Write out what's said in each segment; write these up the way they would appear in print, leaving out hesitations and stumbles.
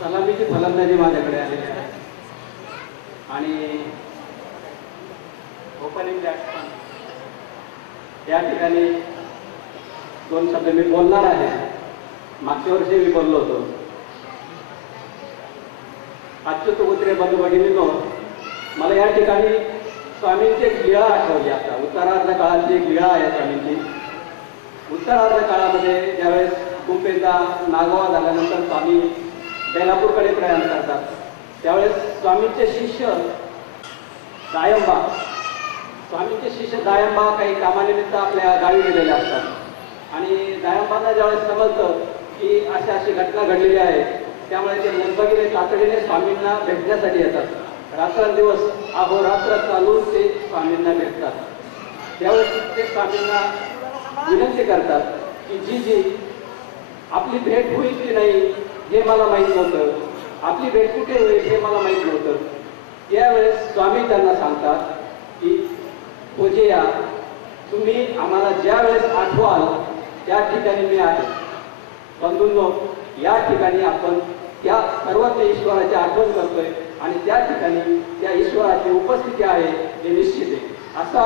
सलामीची फलंदाजी माझ्याकडे आलेली आहे आणि ओपनिंग बॅट्समन या ठिकाणी 2 शब्द मी बोलणार आहे. मागच्या वर्षी मी बोललो होतो. अच्युत गोत्रे बंधू भगिनींनो, मला या ठिकाणी स्वामींची एक लीळा आठवली. आता उत्तरार्ध काळाची एक लीळा आहे स्वामींची. उत्तरार्ध काळामध्ये ज्यावेळेस कुंपेचा नागोबा झाल्यानंतर स्वामी बेलापूरकडे प्रयाण करतात, त्यावेळेस स्वामींचे शिष्य दायंबा काही कामानिमित्त आपल्या गावी गेलेले असतात आणि दायंबांना ज्यावेळेस समजतं की अशी घटना घडलेली आहे, त्यामुळे ते लगबगीने तातडीने स्वामींना भेटण्यासाठी येतात. रात्रंदिवस अहोरात्र चालून ते स्वामींना भेटतात. त्यावेळेस ते स्वामींना विनंती करतात की जी आपली भेट होईल की नाही हे मला माहीत नव्हतं, आपली भेट कुठे होईल हे मला माहीत नव्हतं. त्यावेळेस स्वामी त्यांना सांगतात की पूजया, तुम्ही आम्हाला ज्या वेळेस आठवाल त्या ठिकाणी मी आहे. बंधूंनो, या ठिकाणी आपण त्या सर्वज्ञ ईश्वराची आठवण करतोय आणि त्या ठिकाणी त्या ईश्वराची उपस्थिती आहे हे निश्चित आहे. असा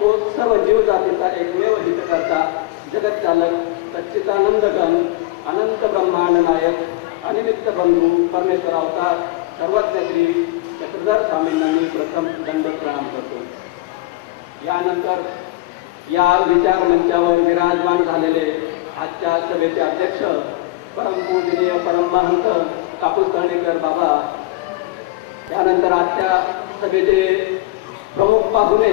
तो सर्व जीवजातीचा एकमेव हितकर्ता, जगतचालक, सच्चिदानंदगण, अनंत ब्रह्मांड नायक, अनिमित्त बंधू, परमेश्वर अवतार, सर्वज्ञ श्री चक्रधर स्वामींना मी प्रथम दंडवत प्रणाम करतो. यानंतर या विचार मंचावर विराजमान झालेले आजच्या सभेचे अध्यक्ष परमपूजनीय परममहंत कापूस तळणीकर बाबा, त्यानंतर आजच्या सभेचे प्रमुख पाहुणे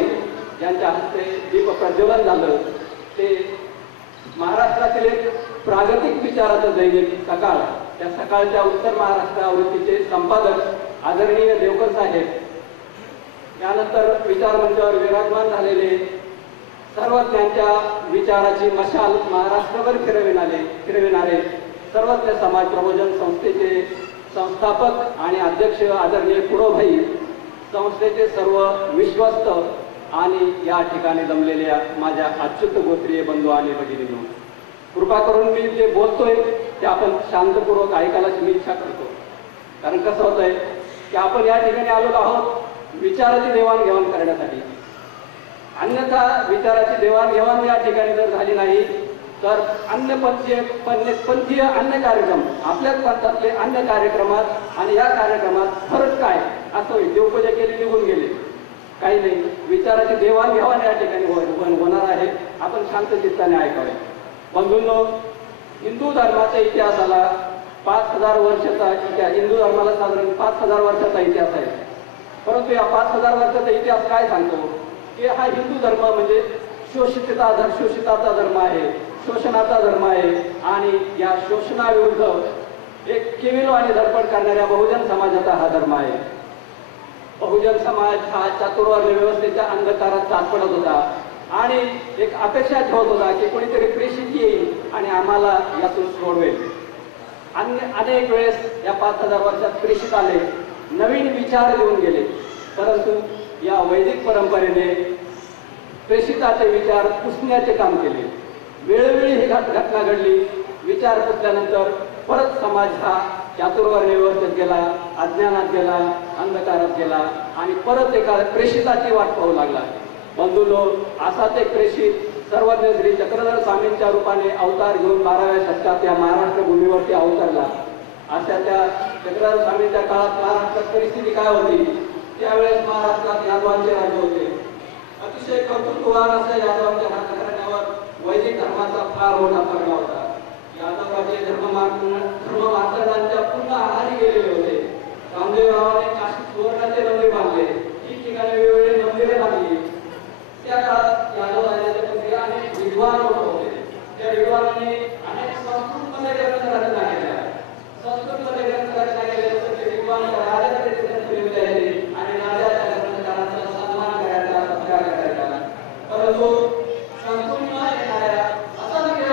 ज्यांच्या हस्ते दीप प्रज्वलन झालं, ते महाराष्ट्रातील एक प्रागतिक विचाराचं दैनिक सकाळ, त्या सकाळच्या उत्तर महाराष्ट्र आवृत्तीचे संपादक आदरणीय देवकर साहेब, त्यानंतर विचार मंचावर विराजमान झालेले सर्वज्ञांच्या विचाराची मशाल महाराष्ट्रभर फिरविणारे सर्वज्ञ समाज प्रबोधन संस्थेचे संस्थापक आणि अध्यक्ष आदरणीय पुरोभाई, संस्थेचे सर्व विश्वस्त आणि या ठिकाणी जमलेल्या माझ्या अच्युत गोत्रीय बंधू आणि भगिनींनो, कृपा करून मी जे बोलतोय ते आपण शांतपूर्वक ऐकायलाच मी इच्छा करतो. कारण कसं होतंय की आपण या ठिकाणी आलेलो आहोत विचाराची देवाणघेवाण करण्यासाठी. अन्यथा विचाराची देवाणघेवाण या ठिकाणी जर झाली नाही तर पंथीय अन्य कार्यक्रम, आपल्याच पंथातले अन्य कार्यक्रमात आणि या कार्यक्रमात फरक काय असं होईल. देवपूजा केली, निघून गेले, काही नाही. विचाराची देवाणघेवाण या ठिकाणी होणार आहे. आपण शांत चित्ताने ऐकावे. बंधूंनो, हिंदू धर्माच्या इतिहासाला 5000 वर्षाचा इतिहास, हिंदू धर्माला साधारण 5000 वर्षाचा इतिहास आहे. परंतु या 5000 वर्षाचा इतिहास काय सांगतो की हा हिंदू धर्म म्हणजे शोषिताचा धर्म आहे, शोषणाचा धर्म आहे आणि या शोषणाविरुद्ध एक किविलो आणि धडपड करणाऱ्या बहुजन समाजाचा हा धर्म आहे. बहुजन समाज हा चातुर्वर्ण्य व्यवस्थेच्या अंधकारात सापडत होता आणि एक अपेक्षा ठेवत होता की कोणीतरी प्रेषित येईल आणि आम्हाला यातून सोडवेल. अनेक वेळेस या 5000 वर्षात प्रेषित आले, नवीन विचार देऊन गेले, परंतु या वैदिक परंपरेने प्रेषिताचे विचार पुसण्याचे काम केले. वेळोवेळी ही घटना घडली. विचार पुसल्यानंतर परत समाज हा चातुर्वर्ण्य व्यवस्थेत गेला, अज्ञानात गेला, अंधकारात गेला आणि परत एका प्रेषिताची वाट पाहू लागला. बंधूंनो, असाच एक प्रेषित सर्वज्ञ श्री चक्रधर स्वामींच्या रूपाने अवतार घेऊन 12व्या शतकात या महाराष्ट्र भूमीवरती अवतरला. अशा त्या चक्रधर स्वामींच्या काळात महाराष्ट्रात परिस्थिती काय होती? त्यावेळेस महाराष्ट्रात यादवांचे राज्य होते. अतिशय कर्तृत्ववान असं यादवांच्या राजकारणावर वैदिक धर्माचा फार मोठा परिणाम होता. यादवाचे धर्ममार्तंडांच्या पूर्ण आहारी गेलेले होते. रामदेवरावाने काशी सुवर्णाचे मंदिर बांधले, ठिकठिकाणी वेगवेगळी मंदिरे बांधली. त्या काळात यादव राजाचे अनेक विद्वान लोक होते. त्या विद्वानांनी अनेक संस्कृतमध्ये ग्रंथ रचना केल्या. संस्कृतमध्ये ग्रंथ रचना केल्यानंतर ते विद्वान राजाकडे ग्रंथ लिहिले आणि राजाच्या ग्रंथकारांचा सन्मान करायचा, सत्कार करायचा. परंतु संपूर्ण येणाऱ्या असंख्य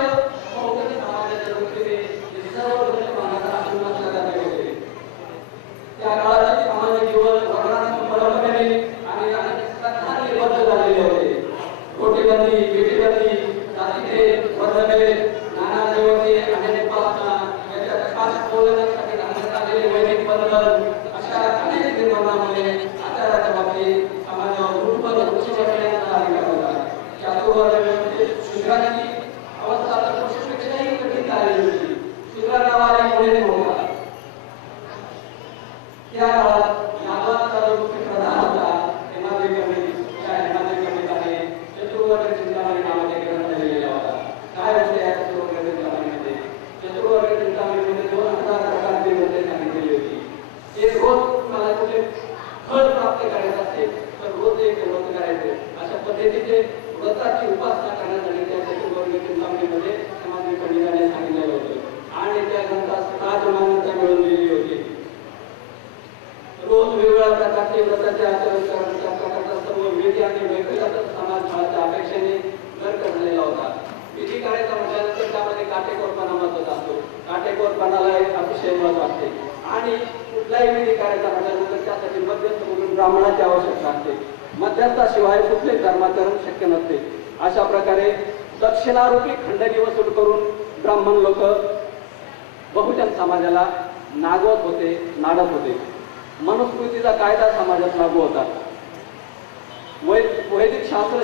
बहुजन समाजाच्या दृष्टीने हे सर्व धर्मांना आशीर्वाद करण्यात होते. त्या काळाचे सामाजिक जीवन वर्णाश्रम परंपरेने आणि श्रद्धांनी बद्ध झालेले होते. कोटीबंदी, बेटीबंदी, जातीभेद, वर्णभेद, नाना देवते, अनेक उपासना याच्या खास बोलण्यासाठी घालण्यात आलेले पद्धत अशा अनेक निर्माणामुळे आचाराच्या बाबतीत समाजावर रूढपणे उच्चवरण्याचा अधिकार होता. चातुर्वर्ण्यामध्ये शूद्रांची अवस्था तर पुरुषापेक्षाही कठीण झालेली होती. शूद्र नावाला मुळे नव्हता. त्या काळात यादवांचा जो मुख्य प्रधान होता हेमाद्री पंडित, त्या हेमाद्री पंडिताने चतुर्वर्ग चिंतामणी नावाचे ग्रंथ लिहिलेला होता. काय होते या चतुर्वर्ग चिंतामणीमध्ये? चतुर्वर्ग चिंतामणीमध्ये 2000 प्रकारची व्रते सांगितलेली होती. एक रोज मला कुठे फळ प्राप्त करायचं असेल तर रोज एक व्रत करायचे. अशा पद्धतीचे व्रताची उपासना करण्यासाठी त्या चतुर्वर्ग चिंतामणीमध्ये हेमाद्री पंडिताने सांगितलेलं होतं आणि त्या ग्रंथात राजमान्यता मिळवून दिलेली होती. रोज वेगवेगळ्या प्रकारचे व्रताचे आचरण करण्याच्या प्रकारचा सर्व विधी आणि व्यक्तिगत समाजकाळाच्या अपेक्षेने गर्क झालेला होता. विधी करायचा म्हटल्यानंतर त्यामध्ये काटेकोरपणा महत्वाचा असतो. काटेकोरपणाला एक अतिशय महत्व असते आणि कुठलाही विधी करायचा म्हटल्यानंतर त्यासाठी मध्यस्थ म्हणून ब्राह्मणाची आवश्यकता असते. मध्यस्थाशिवाय कुठलेच धर्माचरण शक्य नसते. अशा प्रकारे दक्षिणारूपी खंडणी वसूल करून ब्राह्मण लोक बहुजन समाजाला नागवत होते, नाडत होते. मनुस्मृतीचा कायदा समाजात लागू होता. वैदिक शास्त्र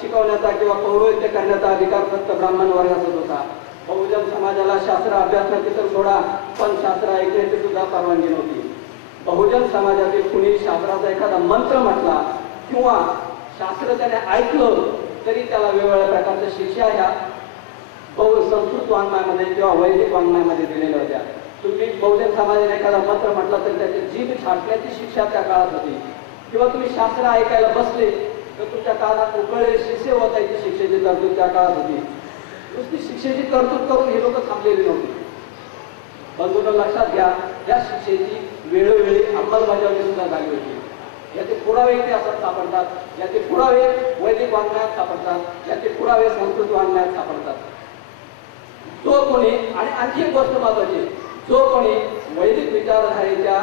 शिकवण्याचा किंवा पौरोहित्य करण्याचा अधिकार फक्त ब्राह्मण वर्गाचाच होता. बहुजन समाजाला शास्त्र अभ्यासाची तर सोडा, पण शास्त्र ऐकण्याची सुद्धा परवानगी नव्हती. बहुजन समाजातील कुणी शास्त्राचा एखादा मंत्र म्हटला किंवा शास्त्र त्याने ऐकलं तरी त्याला वेगवेगळ्या प्रकारच्या शिक्षा ह्या संस्कृत वाङ्मयामध्ये किंवा वैदिक वाङ्मयामध्ये दिलेल्या होत्या. तुम्ही बहुजन समाजाने एखादा मंत्र म्हटला तर त्याची जीभ छाटण्याची शिक्षा त्या काळात होती. किंवा तुम्ही शास्त्र ऐकायला बसले तर तुमच्या काळात उकळले शिक्षे होतायची शिक्षेची तरतूद त्या काळात होती. नुसती शिक्षेची तरतूद करून हे लोक थांबलेली नव्हती. बंधूंनो लक्षात घ्या, या शिक्षेची वेळोवेळी अंमलबजावणी सुद्धा झाली होती. याचे पुरावे इतिहासात सापडतात, याचे पुरावे वैदिक वाङ्मयात सापडतात, याचे पुरावे संस्कृत वाङ्मयात सापडतात. जो कोणी, आणि आणखी एक गोष्ट महत्वाची, जो कोणी वैदिक विचारधारेच्या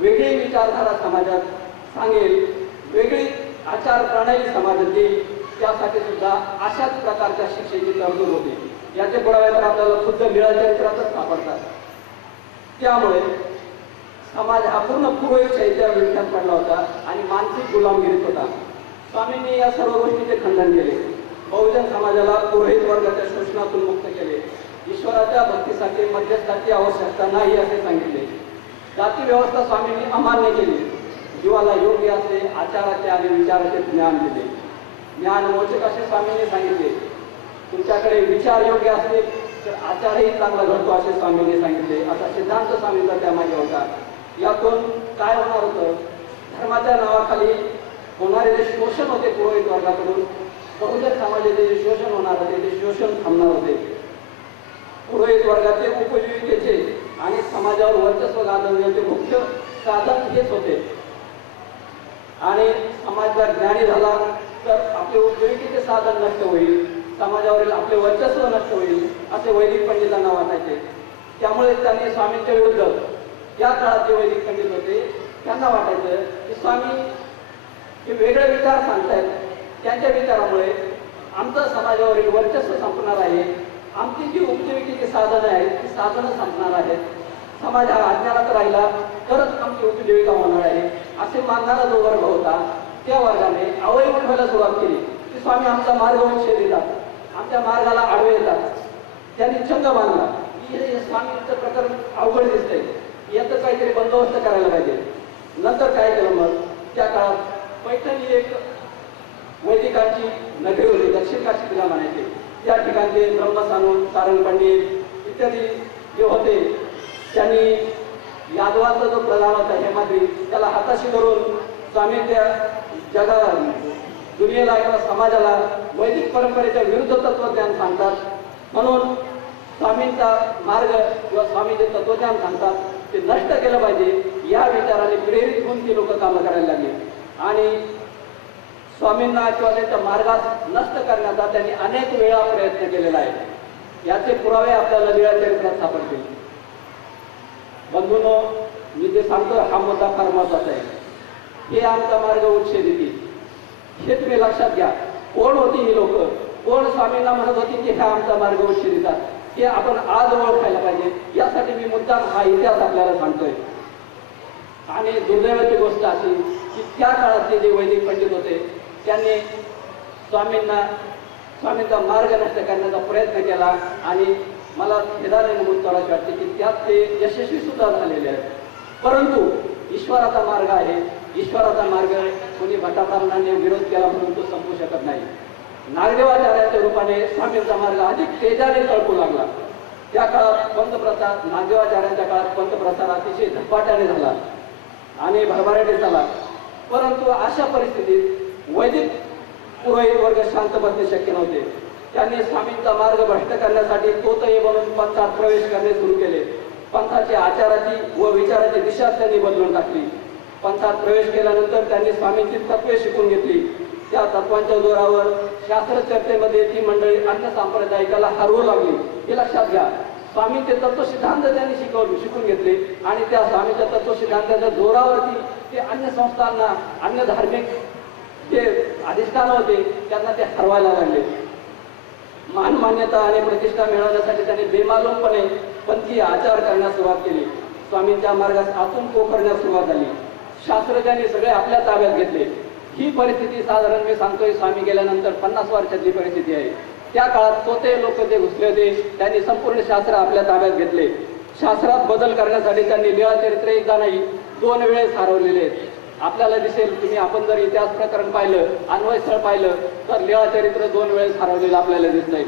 वेगळी विचारधारा समाजात सांगेल, वेगळी आचार प्रणाली समाजात देईल, त्यासाठी सुद्धा अशाच प्रकारच्या शिक्षेची तरतूद होती. याचे पुरावे तर आपल्याला खुद्द लीळा चरित्रातच सापडतात. त्यामुळे समाज हा पूर्ण पुरोहितशाहीच्या विळख्यात पडला होता आणि मानसिक गुलामगिरीत होता. स्वामींनी या सर्व गोष्टीचे खंडन केले. बहुजन समाजाला पुरोहित वर्गाच्या शोषणातून मुक्त केले. ईश्वराच्या भक्तीसाठी मध्यस्थाची आवश्यकता नाही असे सांगितले. जाती व्यवस्था स्वामींनी अमान्य केली. जीवाला योग्य असे आचाराचे आणि विचाराचे ज्ञान दिले. ज्ञान मोचक असे स्वामींनी सांगितले. तुमच्याकडे विचार योग्य असतील तर आचारही चांगला घडतो असे स्वामींनी सांगितले. असा सिद्धांत स्वामींचा त्यामागे होता. यातून काय होणार होतं? धर्माच्या नावाखाली होणारे जे शोषण होते पुरोहित वर्गाकडून, बहुजन समाजाचे जे शोषण होणार होते ते शोषण थांबणार होते. पुरोहित वर्गाचे उपजीविकेचे आणि समाजावर वर्चस्व गाजवण्याचे मुख्य साधन हेच होते. आणि समाज जर ज्ञानी झाला तर आपले उपजीविकेचे साधन नष्ट होईल, समाजावरील आपले वर्चस्व नष्ट होईल असे वैदिक पंडितांना वाटायचे. त्यामुळे त्यांनी स्वामींच्या विरुद्ध, या काळात जे वैदिक पंडित होते त्यांना वाटायचं की स्वामी हे वेगळे विचार सांगतायत, त्यांच्या विचारामुळे आमचं समाजावरील वर्चस्व संपणार आहे, आमची जी उपजीविकेची साधनं आहेत ती साधनं संपणार आहेत, समाज हा अज्ञानात राहिला तरच आमची उपजीविका होणार आहे असे मानणारा जो वर्ग होता त्या वर्गाने आवळी उठवायला सुरुवात केली की स्वामी आमचा मार्ग वंशे देतात, आमच्या मार्गाला आडवे येतात. त्यांनी छंद बांधला की हे स्वामींचं प्रकरण अवघड दिसतंय, याचं काहीतरी बंदोबस्त करायला पाहिजे. नंतर काय केलं मग? त्या काळात पैठणी एक वैदिकांची नगरी होती, दक्षिण काशी तिला म्हणायचे. त्या ठिकाणचे ब्रह्मसानू, सारंग पंडित इत्यादी जे होते त्यांनी यादवांचा जो प्रधान होता हेमाद्री त्याला हाताशी धरून स्वामी त्या जगाला, दुनियेला किंवा समाजाला वैदिक परंपरेच्या विरुद्ध तत्वज्ञान सांगतात. म्हणून स्वामींचा मार्ग किंवा स्वामी जे तत्वज्ञान सांगतात ते नष्ट केलं पाहिजे या विचाराने प्रेरित होऊन ती लोक कामं करायला लागली. आणि स्वामींना किंवा त्यांच्या मार्गास नष्ट करण्याचा त्यांनी अनेक वेळा प्रयत्न केलेला आहे. याचे पुरावे आपल्याला लीळा चरित्रात सापडतील. बंधूंनो, मी जे सांगतो हा मुद्दा फार महत्वाचा आहे. हे आमचा मार्ग उच्छेदिती, हे तुम्ही लक्षात घ्या. कोण होती ही लोक, कोण स्वामींना म्हणत होती की हा आमचा मार्ग उच्छेदितात, हे आपण आज ओळखायला पाहिजे. यासाठी मी मुद्दाम हा इतिहास आपल्याला सांगतोय. आणि दुर्दैवाची गोष्ट अशी की त्या काळातले जे वैदिक पंडित होते त्यांनी स्वामींचा मार्ग नष्ट करण्याचा प्रयत्न केला आणि मला खेदाने नमूद करायचे वाटते की त्यात ते यशस्वी सुद्धा झालेले आहेत. परंतु ईश्वराचा मार्ग आहे. ईश्वराचा मार्ग कोणी भटाब्राह्मणांनी विरोध केला म्हणून तो संपू शकत नाही. नागदेवाचार्याच्या रूपाने स्वामींचा मार्ग अधिक तेजाने तळकू लागला. त्या काळात पंतप्रसार, नागदेवाचार्यांच्या काळात पंतप्रसार अतिशय झपाट्याने झाला आणि भरभराटी झाला. परंतु अशा परिस्थितीत वैदिक पुरोहित वर्ग शांत बसणे शक्य नव्हते. त्यांनी स्वामींचा मार्ग भ्रष्ट करण्यासाठी तोतये बनून पंथात प्रवेश करणे सुरू केले. पंथाची आचाराची व विचाराची दिशा त्यांनी बदलून टाकली. पंथात प्रवेश केल्यानंतर त्यांनी स्वामींची तत्वे शिकून घेतली. त्या तत्वांच्या जोरावर शास्त्र चर्चेमध्ये ती मंडळी अन्य सांप्रदायिकाला हरवू लागली. हे लक्षात घ्या. स्वामींचे तत्वसिद्धांत त्यांनी शिकून घेतले आणि त्या स्वामींच्या तत्वसिद्धांताच्या जोरावरती ते अन्य संस्थांना, अन्य धार्मिक जे अधिष्ठान होते त्यांना ते हरवायला लागले. मान मान्यता आणि प्रतिष्ठा मिळवण्यासाठी त्यांनी बेमालूमपणे पंथीय आचार करण्यास सुरुवात केली. स्वामींच्या मार्गास आतून पोखरण्यास सुरुवात झाली. शास्त्रज्ञांनी सगळे आपल्या ताब्यात घेतले. ही परिस्थिती साधारण मी सांगतोय स्वामी गेल्यानंतर 50 वर्षाची परिस्थिती आहे. त्या काळात तोते लोक जे घुसले होते त्यांनी संपूर्ण शास्त्र आपल्या ताब्यात घेतले. शास्त्रात बदल करण्यासाठी त्यांनी लीळाचरित्र एकदा नाही 2 वेळेस हरवलेले आहेत. आपल्याला दिसेल, आपण जर इतिहास प्रकरण पाहिलं, अन्वय स्थळ पाहिलं तर लीळाचरित्र 2 वेळेस हरवलेलं आपल्याला दिसतंय.